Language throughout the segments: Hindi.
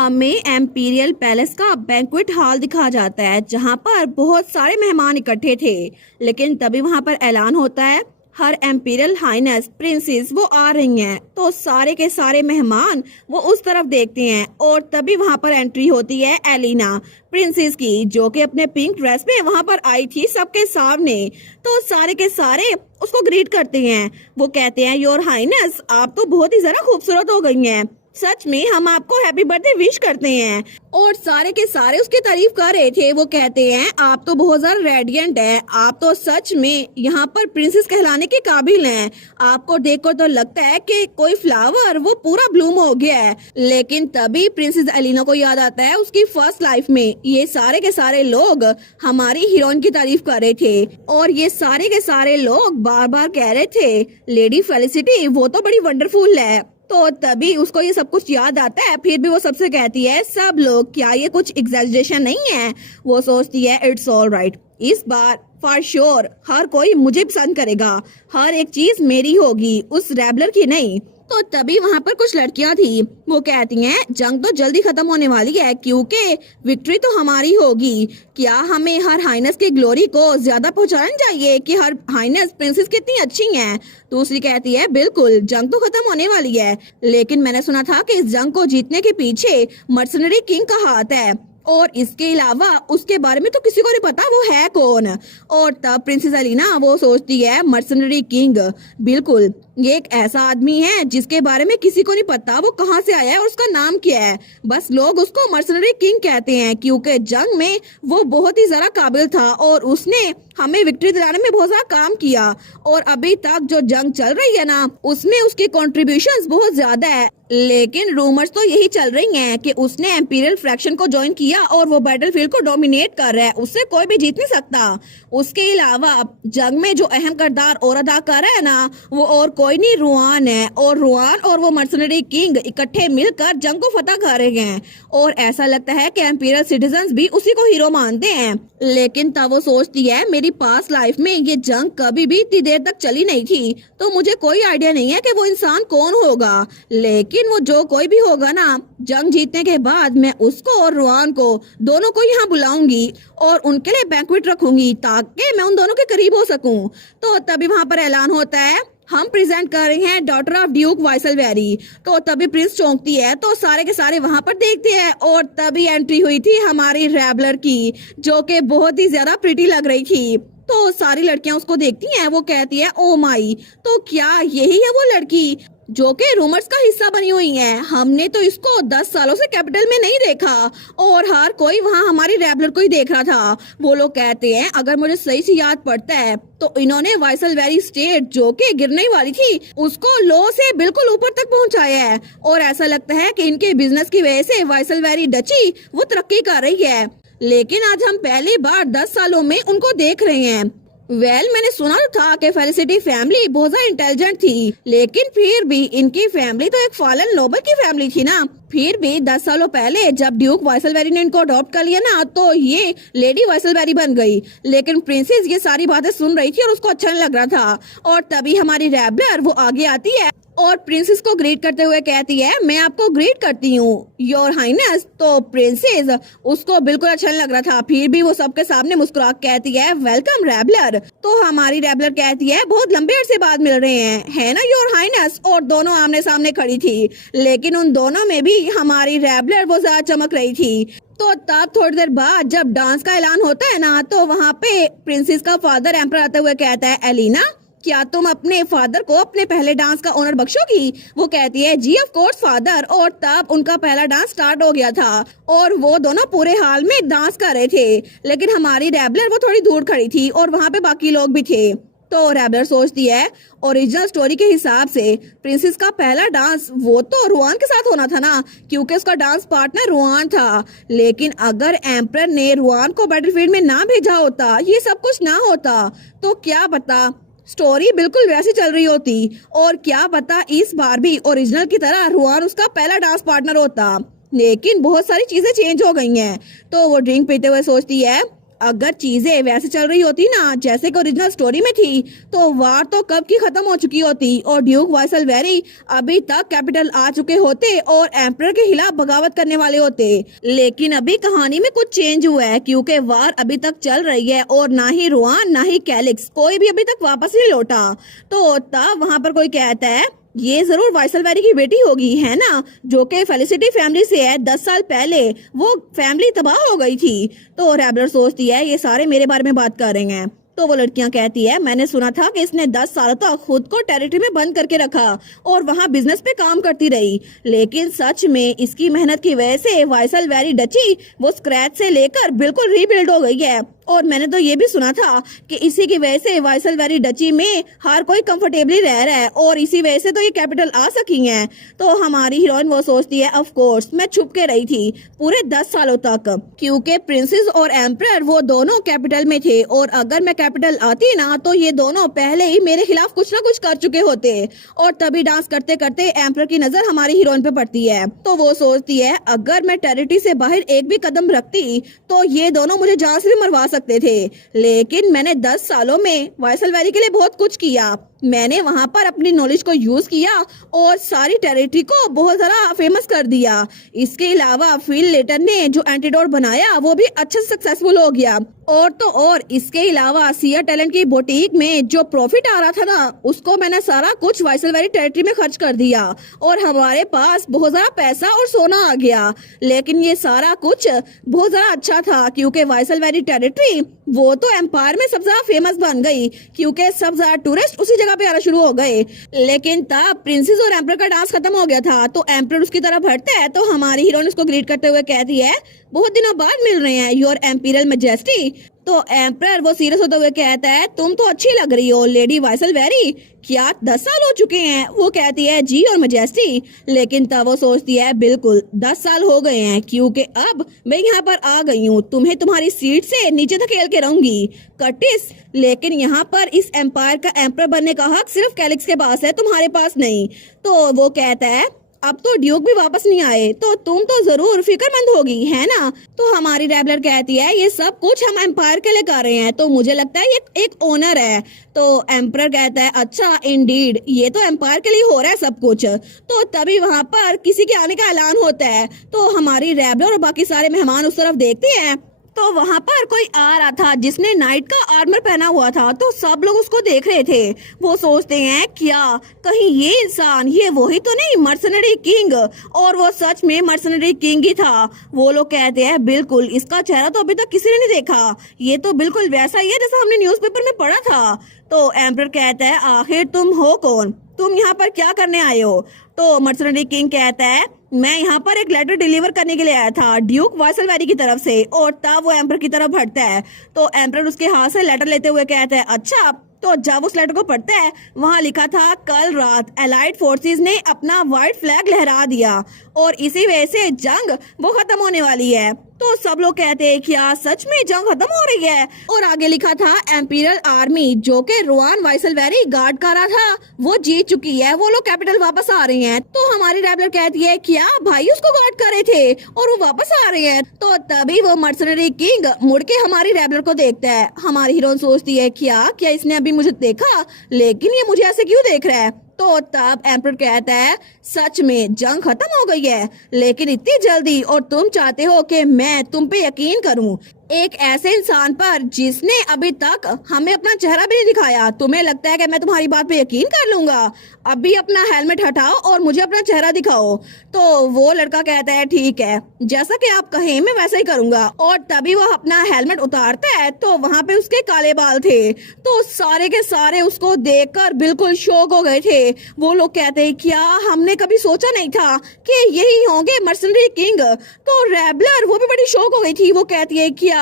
हमें एम्पीरियल पैलेस का बैंक्वेट हॉल दिखाया जाता है जहां पर बहुत सारे मेहमान इकट्ठे थे। लेकिन तभी वहां पर ऐलान होता है हर एम्पीरियल हाइनेस प्रिंसेस वो आ रही हैं। तो सारे के सारे मेहमान वो उस तरफ देखते हैं और तभी वहां पर एंट्री होती है एलिना प्रिंसेस की, जो कि अपने पिंक ड्रेस में वहां पर आई थी सबके सामने। तो सारे के सारे उसको ग्रीट करते हैं। वो कहते हैं योर हाइनेस आप तो बहुत ही ज्यादा खूबसूरत हो गई हैं, सच में हम आपको हैप्पी बर्थडे विश करते हैं। और सारे के सारे उसकी तारीफ कर रहे थे। वो कहते हैं आप तो बहुत ज्यादा रेडियंट है, आप तो सच में यहाँ पर प्रिंसेस कहलाने के काबिल हैं। आपको देखकर तो लगता है कि कोई फ्लावर वो पूरा ब्लूम हो गया है। लेकिन तभी प्रिंसेस एलिना को याद आता है उसकी फर्स्ट लाइफ में ये सारे के सारे लोग हमारी हीरोइन की तारीफ कर रहे थे और ये सारे के सारे लोग बार बार कह रहे थे लेडी फेलिसिटी वो तो बड़ी वंडरफुल है। तो तभी उसको ये सब कुछ याद आता है। फिर भी वो सबसे कहती है सब लोग क्या ये कुछ एग्जैजरेशन नहीं है। वो सोचती है इट्स ऑल राइट, इस बार फॉर श्योर हर कोई मुझे पसंद करेगा, हर एक चीज मेरी होगी, उस रैबलर की नहीं। तो तभी वहाँ पर कुछ लड़कियां थी। वो कहती हैं जंग तो जल्दी खत्म होने वाली है क्योंकि विक्ट्री तो हमारी होगी। क्या हमें हर हाइनेस की ग्लोरी को ज्यादा पहुंचाना चाहिए कि हर हाइनेस प्रिंसेस कितनी अच्छी हैं। दूसरी कहती है बिल्कुल जंग तो खत्म होने वाली है, लेकिन मैंने सुना था कि इस जंग को जीतने के पीछे मर्सनरी किंग का हाथ है और इसके अलावा उसके बारे में तो किसी को नहीं पता वो है कौन। और तब प्रिंसेस एलिना वो सोचती है मर्सनरी किंग, बिल्कुल ये एक ऐसा आदमी है जिसके बारे में किसी को नहीं पता वो कहाँ से आया है और उसका नाम क्या है। बस लोग उसको मर्सनरी किंग कहते हैं क्योंकि जंग में वो बहुत ही ज्यादा काबिल था और उसने हमें विक्ट्री दिलाने में बहुत ज्यादा काम किया। और अभी तक जो जंग चल रही है ना उसमें उसके कॉन्ट्रीब्यूशंस बहुत ज्यादा है। लेकिन रूमर्स तो यही चल रही हैं कि उसने एम्पीरियल फ्रैक्शन को ज्वाइन किया और वो बैटलफील्ड को डोमिनेट कर रहा है, उससे कोई भी जीत नहीं सकता। उसके अलावा जंग में जो अहम किरदार और अदा कर रहा है ना वो और कोई नहीं रुआन है और रुआन और वो मर्सनरी किंग इकट्ठे मिलकर जंग को फतह कर रहे हैं और ऐसा लगता है कि एम्पीरियल सिटीजन्स भी उसी को हीरो मानते हैं। लेकिन तब वो सोचती है मेरी पास्ट लाइफ में ये जंग कभी भी इतनी देर तक चली नहीं थी तो मुझे कोई आइडिया नहीं है कि वो इंसान कौन होगा। लेकिन वो जो कोई भी होगा ना जंग जीतने के बाद मैं उसको और रुआन को दोनों को यहाँ बुलाऊंगी और उनके लिए बैंक्वेट रखूंगी ताकि मैं उन दोनों के करीब हो सकूं। तो तभी वहाँ पर ऐलान होता है हम प्रेजेंट कर रहे हैं डॉटर ऑफ ड्यूक वाइसलवेरी। तो तभी प्रिंस चौंकती है तो सारे के सारे वहां पर देखते हैं और तभी एंट्री हुई थी हमारी रैबलर की जो कि बहुत ही ज्यादा प्रिटी लग रही थी। तो सारी लड़कियां उसको देखती हैं। वो कहती है ओ माई, तो क्या यही है वो लड़की जो कि रूमर्स का हिस्सा बनी हुई है। हमने तो इसको 10 सालों से कैपिटल में नहीं देखा और हर कोई वहाँ हमारी रैबलर को ही देख रहा था। वो लोग कहते हैं अगर मुझे सही से याद पड़ता है तो इन्होंने वाइसलवेरी स्टेट जो कि गिरने वाली थी उसको लो से बिल्कुल ऊपर तक पहुंचाया है और ऐसा लगता है कि इनके बिजनेस की वजह से वाइसलवेरी डची वो तरक्की कर रही है। लेकिन आज हम पहली बार 10 सालों में उनको देख रहे हैं। मैंने सुना था कि फेलिसिटी फैमिली बहुत ज्यादा इंटेलिजेंट थी, लेकिन फिर भी इनकी फैमिली तो एक फॉलन नोबल की फैमिली थी ना। फिर भी 10 सालों पहले जब ड्यूक वाइसलवेरी ने इनको अडॉप्ट कर लिया ना तो ये लेडी वाइसलवेरी बन गई। लेकिन प्रिंसेस ये सारी बातें सुन रही थी और उसको अच्छा नहीं लग रहा था। और तभी हमारी रैबलर वो आगे आती है और प्रिंसेस को ग्रीट करते हुए कहती है मैं आपको ग्रीट करती हूँ योर हाइनेस। तो प्रिंसेस उसको बिल्कुल अच्छा नहीं लग रहा था, फिर भी वो सबके सामने मुस्कुरा कहती है वेलकम रैबलर। तो हमारी रैबलर कहती है बहुत लंबे अरसे बाद मिल रहे हैं है ना योर हाइनेस। और दोनों आमने सामने खड़ी थी लेकिन उन दोनों में भी हमारी रैबलर वो ज्यादा चमक रही थी। तो तब थोड़ी देर बाद जब डांस का ऐलान होता है ना तो वहाँ पे प्रिंसेस का फादर एम्पर आते हुए कहता है एलिना क्या तुम अपने फादर को अपने पहले डांस का ऑनर बख्शोगी। वो कहती है जी ऑफ कोर्स फादर। और तब उनका पहला डांस स्टार्ट हो गया था और वो दोनों पूरे हाल में डांस कर रहे थे। लेकिन हमारी रैबलर वो थोड़ी दूर खड़ी थी और वहाँ पे बाकी लोग भी थे। तो रैबलर सोचती है ओरिजिनल स्टोरी के हिसाब से प्रिंसेस का पहला डांस वो तो रुआन के साथ होना था ना क्योंकि उसका डांस पार्टनर रुआन था। लेकिन अगर एम्परर ने रुआन को बैटलफील्ड में ना भेजा होता ये सब कुछ ना होता तो क्या पता स्टोरी बिल्कुल वैसी चल रही होती और क्या पता इस बार भी ओरिजिनल की तरह रुआन उसका पहला डांस पार्टनर होता। लेकिन बहुत सारी चीजें चेंज हो गई हैं। तो वो ड्रिंक पीते हुए सोचती है अगर चीजें वैसे चल रही होती ना जैसे कि ओरिजिनल स्टोरी में थी तो वार तो कब की खत्म हो चुकी होती और ड्यूक वाइसलवेरी अभी तक कैपिटल आ चुके होते और एम्परर के खिलाफ बगावत करने वाले होते। लेकिन अभी कहानी में कुछ चेंज हुआ है क्योंकि वार अभी तक चल रही है और ना ही रुआन ना ही कैलिक्स कोई भी अभी तक वापस नहीं लौटा। तो तब वहाँ पर कोई कहता है ये जरूर वाइसलवेरी की बेटी होगी, है ना, जो कि फेलिसिटी फैमिली से है। 10 साल पहले वो फैमिली तबाह हो गई थी। तो रैबलर सोचती है ये सारे मेरे बारे में बात कर रहे हैं। तो वो लड़कियां कहती है मैंने सुना था कि इसने 10 सालों तक खुद को टेरिटरी में बंद करके रखा और वहाँ बिजनेस पे काम करती रही, लेकिन सच में इसकी मेहनत की वजह से वाइसलवेरी डची वो स्क्रैच से लेकर बिल्कुल रीबिल्ड हो गई है। और मैंने तो ये भी सुना था कि इसी की वजह से वाइसलवेरी डची में हर कोई कंफर्टेबली रह रहा है और इसी वजह से तो ये कैपिटल आ सकी है। तो हमारी हीरोइन वो सोचती है ऑफ कोर्स मैं छुप के रही थी पूरे 10 सालों तक क्योंकि प्रिंसेस और एम्परर वो दोनों कैपिटल में थे और अगर मैं कैपिटल आती ना तो ये दोनों पहले ही मेरे खिलाफ कुछ ना कुछ कर चुके होते। और तभी डांस करते करते एम्परर की नजर हमारी हीरोइन पे पड़ती है। तो वो सोचती है अगर मैं टेरिटरी से बाहर एक भी कदम रखती तो ये दोनों मुझे जान से भी मरवा सकते थे, लेकिन मैंने 10 सालों में वाइसलवेरी के लिए बहुत कुछ किया। मैंने वहां पर अपनी नॉलेज को यूज किया और सारी टेरिटरी को बहुत सारा फेमस कर दिया। इसके अलावा फिल लेटर ने जो एंटीडोट बनाया वो भी अच्छे से सक्सेसफुल हो गया। और तो और इसके अलावा सिया टैलेंट की बुटीक में जो प्रॉफिट आ रहा था ना उसको मैंने सारा कुछ वाइसलवेरी टेरिटरी में खर्च कर दिया और हमारे पास बहुत सारा पैसा और सोना आ गया। लेकिन ये सारा कुछ बहुत ज्यादा अच्छा था क्योंकि वाइसलवेरी टेरिटरी वो तो एम्पायर में सबसे ज्यादा फेमस बन गई क्योंकि सब ज्यादा टूरिस्ट उसी जगह पे आना शुरू हो गए। लेकिन तब प्रिंसेस और एम्परर का डांस खत्म हो गया था तो एम्परर उसकी तरफ बढ़ता है तो हमारी हीरोइन उसको ग्रीट करते हुए कहती है बहुत दिनों बाद मिल रहे हैं योर एम्पीरियल मैजेस्टी। तो एम्परर वो सीरियस होते हुए कहता है तुम तो अच्छी लग रही हो लेडी वाइसलवेरी, क्या 10 साल हो चुके हैं? वो कहती है जी और मैजेस्टी। लेकिन तब वो सोचती है बिल्कुल 10 साल हो गए हैं क्योंकि अब मैं यहाँ पर आ गई हूँ, तुम्हें तुम्हारी सीट से नीचे धकेल के रहूंगी कर्टिस। लेकिन यहाँ पर इस एम्पायर का एम्परर बनने का हक सिर्फ कैलिक्स के पास है, तुम्हारे पास नहीं। तो वो कहता है अब तो ड्यूक भी वापस नहीं आए तो तुम तो जरूर फिक्रमंद होगी, है ना। तो हमारी रैबलर कहती है ये सब कुछ हम एम्पायर के लिए कर रहे हैं तो मुझे लगता है ये एक ओनर है। तो एम्परर कहता है अच्छा इंडीड ये तो एम्पायर के लिए हो रहा है सब कुछ। तो तभी वहाँ पर किसी के आने का ऐलान होता है तो हमारी रैबलर और बाकी सारे मेहमान उस तरफ देखते हैं तो वहाँ पर कोई आ रहा था जिसने नाइट का आर्मर पहना हुआ था तो सब लोग उसको देख रहे थे। वो सोचते हैं क्या कहीं ये इंसान ये वही तो नहीं मर्सनरी किंग, और वो सच में मर्सनरी किंग ही था। वो लोग कहते हैं बिल्कुल इसका चेहरा तो अभी तक किसी ने नहीं देखा, ये तो बिल्कुल वैसा ही है जैसा हमने न्यूज़पेपर में पढ़ा था। तो एम्परर कहता है आखिर तुम हो कौन, तुम यहाँ पर क्या करने आए हो? तो मर्सनरी किंग कहता है मैं यहाँ पर एक लेटर डिलीवर करने के लिए आया था ड्यूक वाइसलवेरी की तरफ से। और तब वो एम्परर की तरफ बढ़ता है तो एम्परर उसके हाथ से लेटर लेते हुए कहता है अच्छा। तो जब उस लेटर को पढ़ता है वहाँ लिखा था कल रात एलाइड फोर्सेस ने अपना व्हाइट फ्लैग लहरा दिया और इसी वजह से जंग वो खत्म होने वाली है। तो सब लोग कहते हैं क्या सच में जंग खत्म हो रही है? और आगे लिखा था एम्पीरियल आर्मी जो कि रुआन वाइसलवेरी गार्ड कर रहा था वो जीत चुकी है, वो लोग कैपिटल वापस आ रहे हैं। तो हमारी रैबलर कहती है क्या भाई उसको गार्ड कर रहे थे और वो वापस आ रहे हैं? तो तभी वो मर्सनरी किंग मुड़ के हमारी रैबलर को देखता है। हमारी हीरोइन सोचती है क्या इसने अभी मुझे देखा, लेकिन ये मुझे ऐसे क्यों देख रहा है? तो तब एम्परर कहता है सच में जंग खत्म हो गई है लेकिन इतनी जल्दी, और तुम चाहते हो कि मैं तुम पे यकीन करूं एक ऐसे इंसान पर जिसने अभी तक हमें अपना चेहरा भी नहीं दिखाया। तुम्हें लगता है कि मैं तुम्हारी बात पे यकीन कर लूंगा? अभी अपना हेलमेट हटाओ और मुझे अपना चेहरा दिखाओ। तो वो लड़का कहता है ठीक है जैसा कि आप कहें मैं वैसा ही करूंगा। और तभी वो अपना हेलमेट उतारता है तो वहाँ पे उसके काले बाल थे। तो सारे के सारे उसको देखकर बिल्कुल शॉक हो गए थे। वो लोग कहते हैं क्या हमने कभी सोचा नहीं था कि यही होंगे मर्सनरी किंग। तो रैबलर वो भी बड़ी शॉक हो गई थी। वो कहती है क्या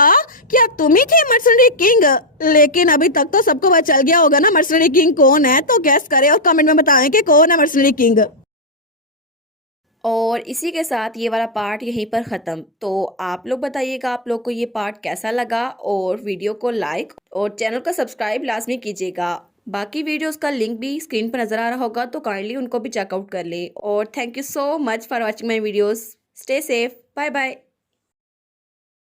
तुम ही थे मर्सनरी किंग? लेकिन अभी तक तो सबको पता चल गया होगा ना मर्सनरी किंग कौन है। तो गेस करें और कमेंट में बताएं कि कौन है मर्सनरी किंग। और इसी के साथ ये वाला पार्ट यहीं पर ख़त्म। तो आप लोग बताइएगा आप लोग को ये पार्ट कैसा लगा, और वीडियो को लाइक और चैनल को सब्सक्राइब लाजमी कीजिएगा। बाकी वीडियोस का लिंक भी स्क्रीन पर नज़र आ रहा होगा तो काइंडली उनको भी चेकआउट कर ले। और thank you so much for watching my videos. Stay safe, bye bye.